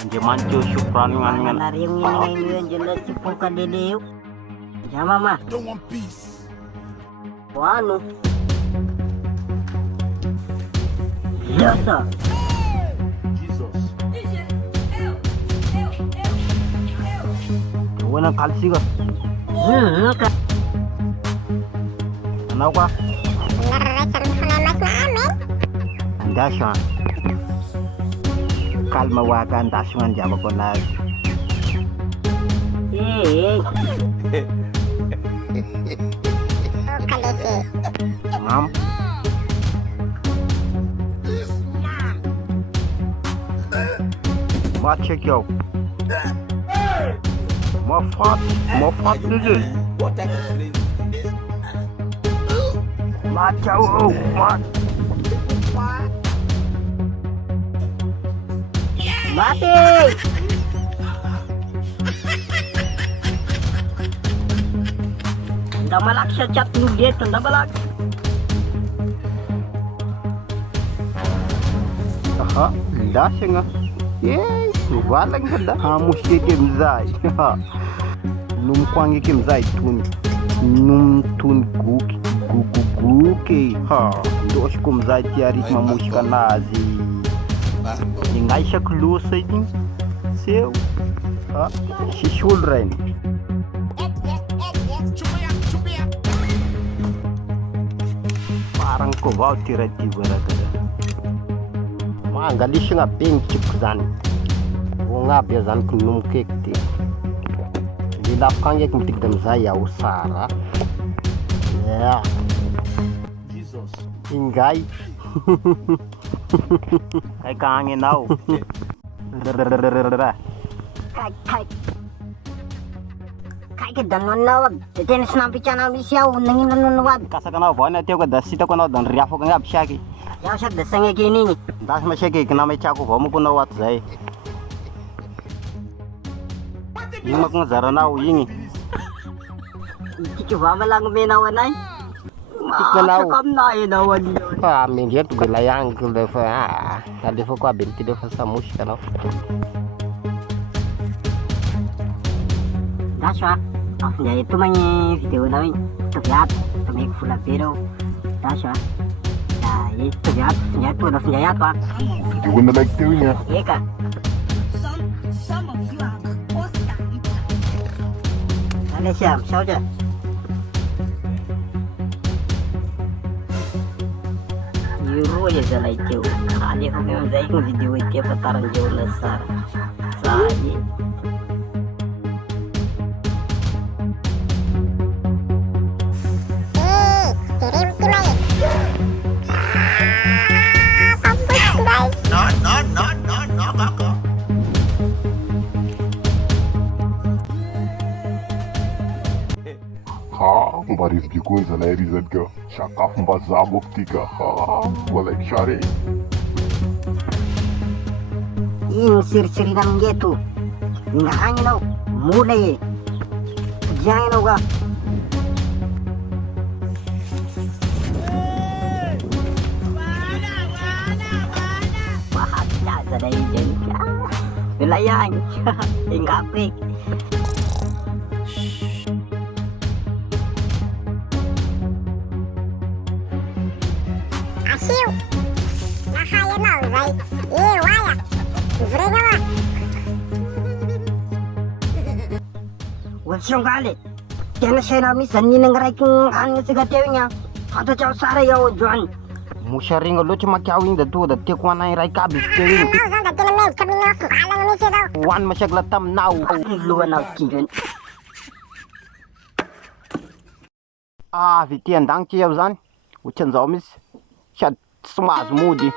Andriamanitra syukurani dengan Nariyong iningay mo yan dyan lang si Pong Kadiliw. Diyan mama. O ano? Yasa! Walang kalsi ka. Ano ka? Anda siya. Kalma waka anda siya nga jaba ko na. Ngam. Check yo. Mofat dulu. Macau, Mati! Anda malak siya chat ng dito, anda malak. Aha, anda siya nga. Yes, walang ganda. Hamosika mzai. Numkwangi kimzai tun. Tun guke. Ha, dos kumzai tiarik mamosika nazi. Ningai siya klusa din. Seu. Ha, shishul rin. Parang ko wow tira-tira kada. Angali siya nga pink zan. O nga biazan kunum kekti. Dilap kang yak mutik dam saya usara. Ya. Jesus. Ingay. Kay kangin now. Kay kedanon nawag. Tetenes nampi chana bisyaw nangin nanunwag. Kasa kana bo na tiyo ka dasita ko na dan riafo ka nga absyaki. Yaw siya dasangay kini. Das masyaki kena may chako bo mo kuna wat zai. Yung magngazara na uyingi. Iki ba malang menawanay? Tikalaw. Kam na inawan yun. Pa minjat gulayang kulo fa. Tadi fo ko binti do fa samush kana. Dasha. Afnya itu manye video namin. Tugyat. Tumik fula pero. Dasha. Itu ya, senjata udah senjata pak. You wouldn't like doing it. Iya kak. Some of you are hostile. Ada siap, saja. Euro ya zalai jauh. Kali aku memang zai ku video itu pataran jauh lesar. Saja. Ha, baris bikun zalai rizat ka. Shakaf mbazabok tika. Ha, walay Sary. Ini siri-siri nang gitu. Nggak angin tau. Mulai. Jangan tau kak. Bahatnya zadai jenka. Wilayah. Enggak pik. Asiu, nakaya na right? Waya, ivre nawa. Wasyong kali. Tiyan siya namin sa ninangray kong hangin sa gatew niya. Kata chow Sary yaw John. Musharing lo cuma kyawing da tu da te ko na rai ka bistering. Zan da kinamed kami na kala ng misi daw. Wan masyaglatam now. Luwan na kiyon. Ah, vitian dang chiyaw zan. Uchan zomis. Chat smas mudi.